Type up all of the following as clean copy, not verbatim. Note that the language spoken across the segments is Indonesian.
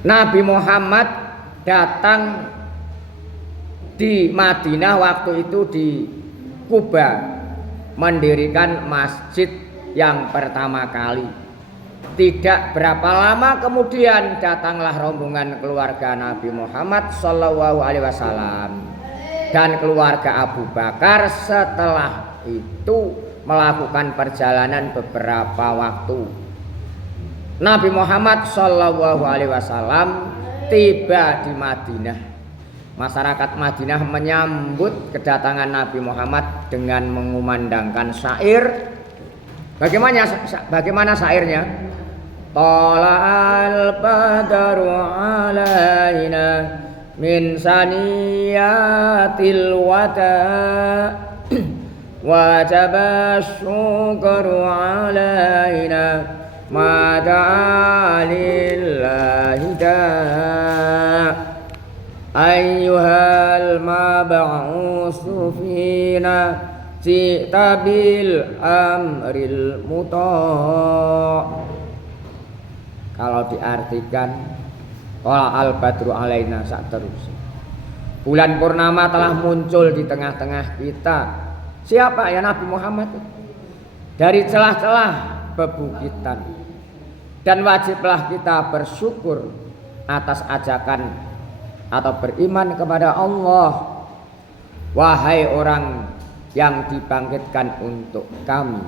Nabi Muhammad datang di Madinah waktu itu di Kuba, mendirikan masjid yang pertama kali. Tidak berapa lama kemudian datanglah rombongan keluarga Nabi Muhammad Shallallahu Alaihi Wasallam dan keluarga Abu Bakar. Setelah itu melakukan perjalanan beberapa waktu. Nabi Muhammad Shallallahu Alaihi Wasallam tiba di Madinah. Masyarakat Madinah menyambut kedatangan Nabi Muhammad dengan mengumandangkan syair. Bagaimana syairnya? Tala'al badru alaina min saniyatil wada wajaba syukru alaina ma da'a lillahi da' ayyuhal mab'usu fina ji'ta bil amril muta'. Kalau diartikan qala al badru alaina sak terus. Bulan purnama telah muncul di tengah-tengah kita. Siapa ya? Nabi Muhammad. Dari celah-celah bebukitan. Dan wajiblah kita bersyukur atas ajakan atau beriman kepada Allah. Wahai orang yang dibangkitkan untuk kami,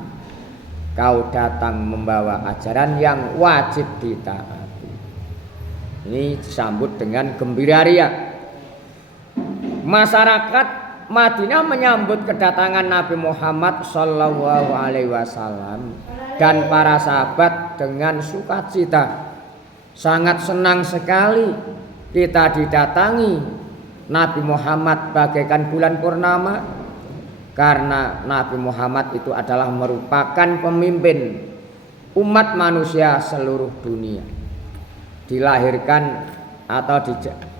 kau datang membawa ajaran yang wajib ditaati. Ini disambut dengan gembira ria. Masyarakat Madinah menyambut kedatangan Nabi Muhammad Shallallahu Alaihi Wasallam dan para sahabat dengan sukacita. Sangat senang sekali kita didatangi Nabi Muhammad bagaikan bulan purnama. Karena Nabi Muhammad itu adalah merupakan pemimpin umat manusia seluruh dunia. Dilahirkan atau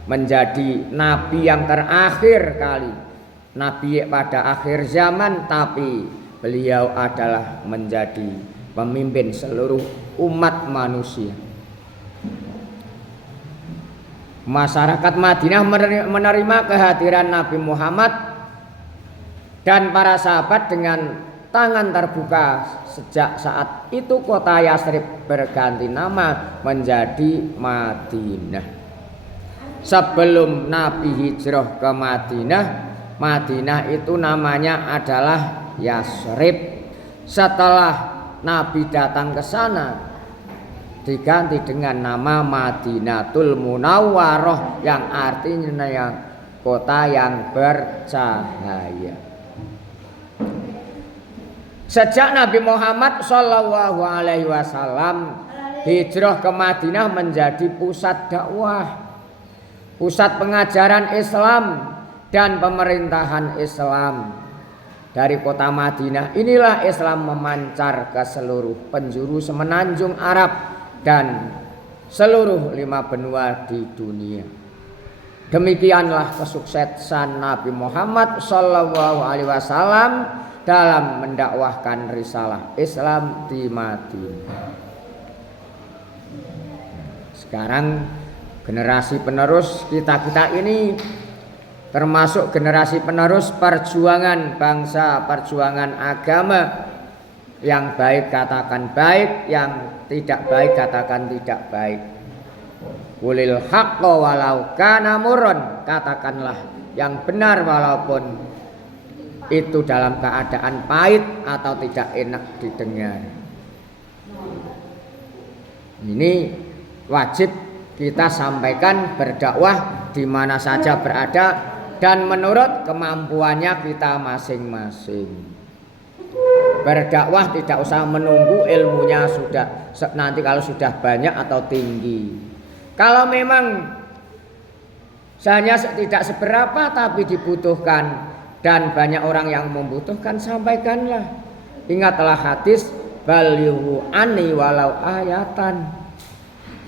menjadi nabi yang terakhir kali, nabi pada akhir zaman, tapi beliau adalah menjadi pemimpin seluruh umat manusia. Masyarakat Madinah menerima kehadiran Nabi Muhammad dan para sahabat dengan tangan terbuka. Sejak saat itu kota Yatsrib berganti nama menjadi Madinah. Sebelum Nabi hijrah ke Madinah, Madinah itu namanya adalah Yatsrib. Setelah Nabi datang ke sana, diganti dengan nama Madinatul Munawwarah, yang artinya yang kota yang bercahaya. Sejak Nabi Muhammad Shallallahu Alaihi Wasallam hijrah ke Madinah menjadi pusat dakwah, pusat pengajaran Islam dan pemerintahan Islam. Dari kota Madinah inilah Islam memancar ke seluruh penjuru semenanjung Arab dan seluruh 5 benua di dunia. Demikianlah kesuksesan Nabi Muhammad Shallallahu Alaihi Wasallam dalam mendakwahkan risalah Islam di Madinah. Sekarang generasi penerus kita ini termasuk generasi penerus perjuangan bangsa, perjuangan agama. Yang baik katakan baik, yang tidak baik katakan tidak baik. Qulil haqqo walau kana murran, katakanlah yang benar walaupun itu dalam keadaan pahit atau tidak enak didengar. Ini wajib kita sampaikan, berdakwah di mana saja berada dan menurut kemampuannya kita masing-masing. Berdakwah tidak usah menunggu ilmunya sudah nanti kalau sudah banyak atau tinggi. Kalau memang hanya tidak seberapa tapi dibutuhkan dan banyak orang yang membutuhkan, sampaikanlah. Ingatlah hadis balighu anni walau ayatan.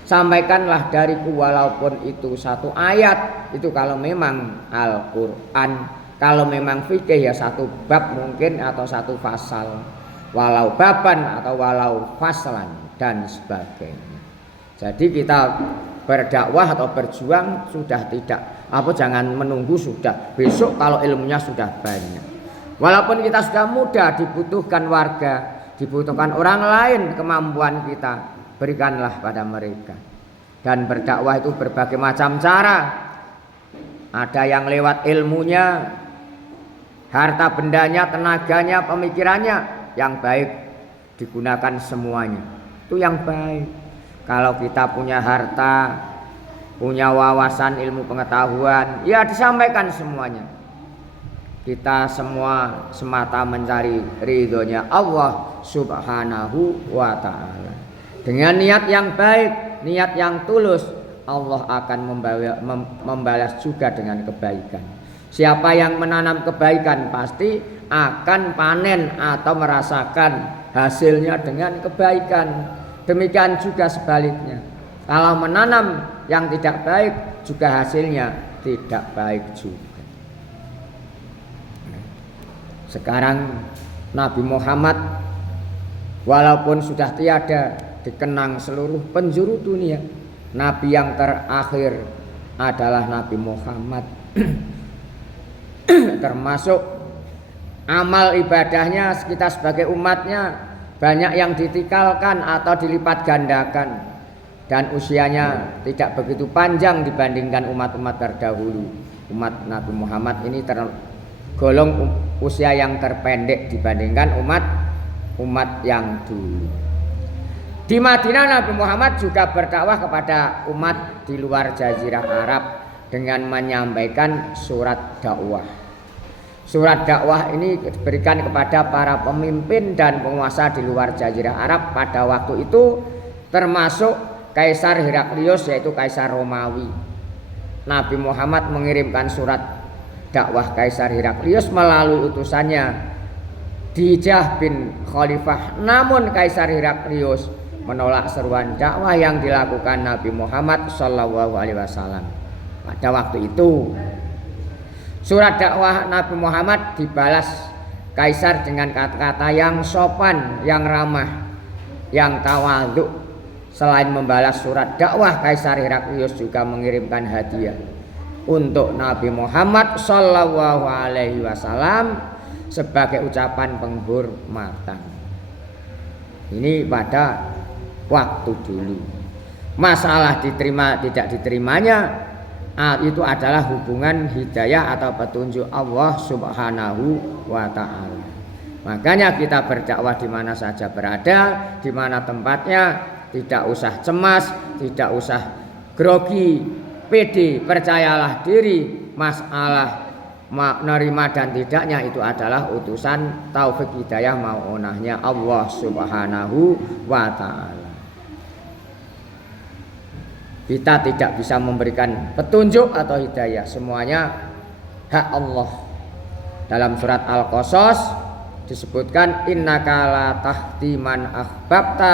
Sampaikanlah dariku walaupun itu 1 ayat. Itu kalau memang Al-Quran. Kalau memang fikih ya 1 bab mungkin atau 1 fasal. Walau baban atau walau faslan dan sebagainya. Jadi kita berdakwah atau berjuang sudah tidak jangan menunggu sudah besok kalau ilmunya sudah banyak. Walaupun kita sudah muda, dibutuhkan warga, dibutuhkan orang lain kemampuan kita, berikanlah pada mereka. Dan berdakwah itu berbagai macam cara. Ada yang lewat ilmunya, harta bendanya, tenaganya, pemikirannya yang baik digunakan semuanya. Itu yang baik. Kalau kita punya harta, punya wawasan ilmu pengetahuan, ya disampaikan semuanya. Kita semua semata mencari ridhonya Allah Subhanahu wa ta'ala. Dengan niat yang baik, niat yang tulus, Allah akan membalas juga dengan kebaikan. Siapa yang menanam kebaikan pasti akan panen atau merasakan hasilnya dengan kebaikan. Demikian juga sebaliknya. Kalau menanam yang tidak baik juga hasilnya tidak baik juga. Sekarang Nabi Muhammad walaupun sudah tiada, dikenang seluruh penjuru dunia, Nabi yang terakhir adalah Nabi Muhammad. Termasuk amal ibadahnya kita sebagai umatnya banyak yang ditikalkan atau dilipat gandakan, dan usianya tidak begitu panjang dibandingkan umat-umat terdahulu. Umat Nabi Muhammad ini tergolong usia yang terpendek dibandingkan umat yang dulu. Di Madinah Nabi Muhammad juga berdakwah kepada umat di luar Jazirah Arab dengan menyampaikan surat dakwah. Surat dakwah ini diberikan kepada para pemimpin dan penguasa di luar Jazirah Arab pada waktu itu, termasuk Kaisar Heraklius, yaitu Kaisar Romawi. Nabi Muhammad mengirimkan surat dakwah Kaisar Heraklius melalui utusannya Dijah bin Khalifah. Namun Kaisar Heraklius menolak seruan dakwah yang dilakukan Nabi Muhammad SAW. Pada waktu itu surat dakwah Nabi Muhammad dibalas Kaisar dengan kata-kata yang sopan, yang ramah, yang tawadhu. Selain membalas surat dakwah, Kaisar Heraklius juga mengirimkan hadiah untuk Nabi Muhammad SAW sebagai ucapan penghormatan. Ini pada waktu dulu. Masalah diterima tidak diterimanya itu adalah hubungan hidayah atau petunjuk Allah Subhanahu wa ta'ala. Makanya kita berdakwah di mana saja berada, di mana tempatnya, tidak usah cemas, tidak usah grogi, pede, percayalah diri. Masalah menerima dan tidaknya itu adalah utusan taufik hidayah maunahnya Allah Subhanahu wa ta'ala. Kita tidak bisa memberikan petunjuk atau hidayah, semuanya hak Allah. Dalam surat Al-Qasas disebutkan innaka la tahdi man ahbabta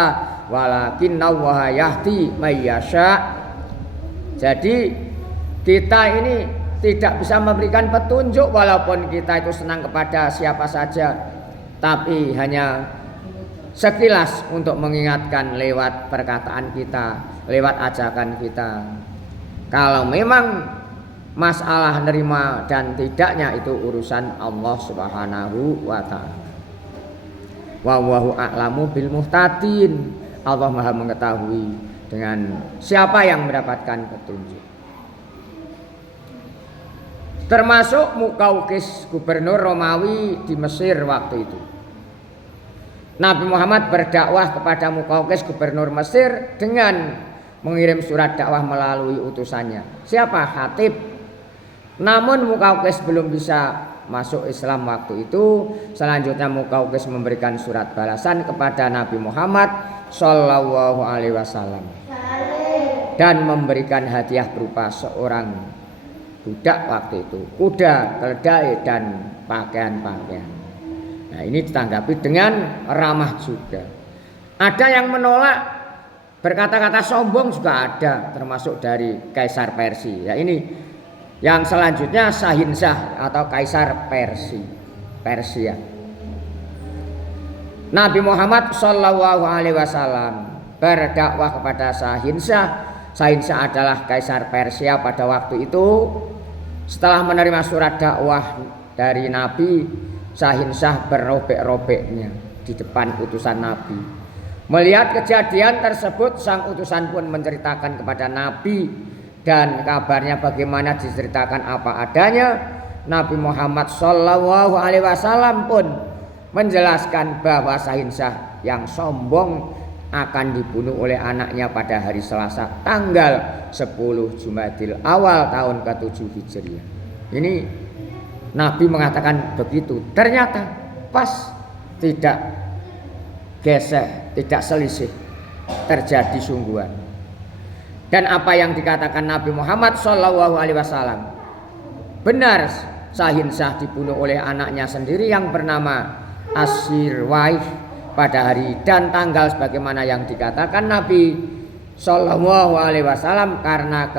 walakinnallaha yahdi may yasha. Jadi kita ini tidak bisa memberikan petunjuk walaupun kita itu senang kepada siapa saja, tapi hanya sekilas untuk mengingatkan lewat perkataan kita, lewat ajakan kita. Kalau memang masalah nerima dan tidaknya itu urusan Allah Subhanahu wa ta'ala. Wallahu a'lamu bil muhtadin. Allah Maha mengetahui dengan siapa yang mendapatkan petunjuk. Termasuk Muqawqis, gubernur Romawi di Mesir waktu itu. Nabi Muhammad berdakwah kepada Muqawqis, gubernur Mesir, dengan mengirim surat dakwah melalui utusannya. Siapa? Hatib. Namun Muqawqis belum bisa masuk Islam waktu itu. Selanjutnya Muqawqis memberikan surat balasan kepada Nabi Muhammad SAW dan memberikan hadiah berupa seorang budak waktu itu, kuda, keledai, dan pakaian-pakaian. Nah, ini ditanggapi dengan ramah juga. Ada yang menolak, berkata-kata sombong juga ada, termasuk dari Kaisar Persia. Ya, ini yang selanjutnya Sahinsah atau Kaisar Persia. Nabi Muhammad SAW berdakwah kepada Sahinsah Sahinsah adalah kaisar Persia pada waktu itu. Setelah menerima surat dakwah dari Nabi, Sahinsah berrobek-robeknya di depan utusan Nabi. Melihat kejadian tersebut, sang utusan pun menceritakan kepada Nabi, dan kabarnya bagaimana diceritakan apa adanya. Nabi Muhammad Shallallahu Alaihi Wasallam pun menjelaskan bahwa Sahinsah yang sombong akan dibunuh oleh anaknya pada hari Selasa tanggal 10 Jumadil Awal tahun ke-7 Hijriah. Ini Nabi mengatakan begitu. Ternyata pas, tidak gesek, tidak selisih, terjadi sungguhan. Dan apa yang dikatakan Nabi Muhammad Shallallahu Alaihi Wasallam benar, Sahinsah dibunuh oleh anaknya sendiri yang bernama Asirwaih pada hari dan tanggal sebagaimana yang dikatakan Nabi Shallallahu Alaihi Wasallam karena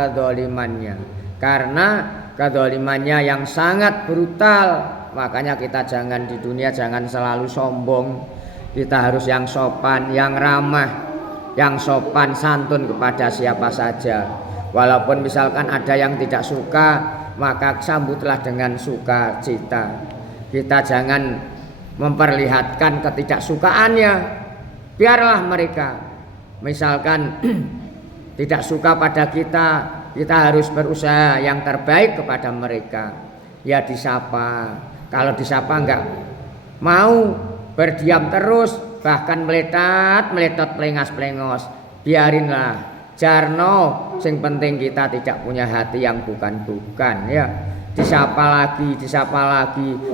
kedolimannya yang sangat brutal. Makanya kita jangan di dunia jangan selalu sombong. Kita harus yang sopan, yang ramah, yang sopan santun kepada siapa saja. Walaupun misalkan ada yang tidak suka, maka sambutlah dengan sukacita. Kita jangan memperlihatkan ketidaksukaannya. Biarlah mereka misalkan tidak suka pada kita, kita harus berusaha yang terbaik kepada mereka. Ya disapa. Kalau disapa enggak mau, berdiam terus, bahkan meletot pelengas-pelengos, biarinlah. Jarno, sing penting kita tidak punya hati yang bukan-bukan ya. Disapa lagi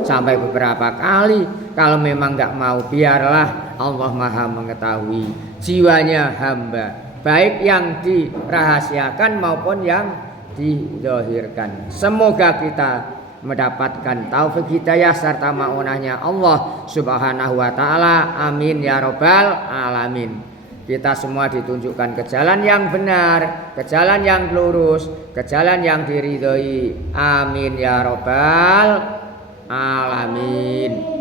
sampai beberapa kali. Kalau memang enggak mau, biarlah. Allah Maha mengetahui jiwanya hamba, baik yang dirahasiakan maupun yang dizahirkan. Semoga kita mendapatkan taufik hidayah serta maunahnya Allah Subhanahu wa taala. Amin ya rabbal alamin. Kita semua ditunjukkan ke jalan yang benar, ke jalan yang lurus, ke jalan yang diridhoi. Amin ya rabbal alamin.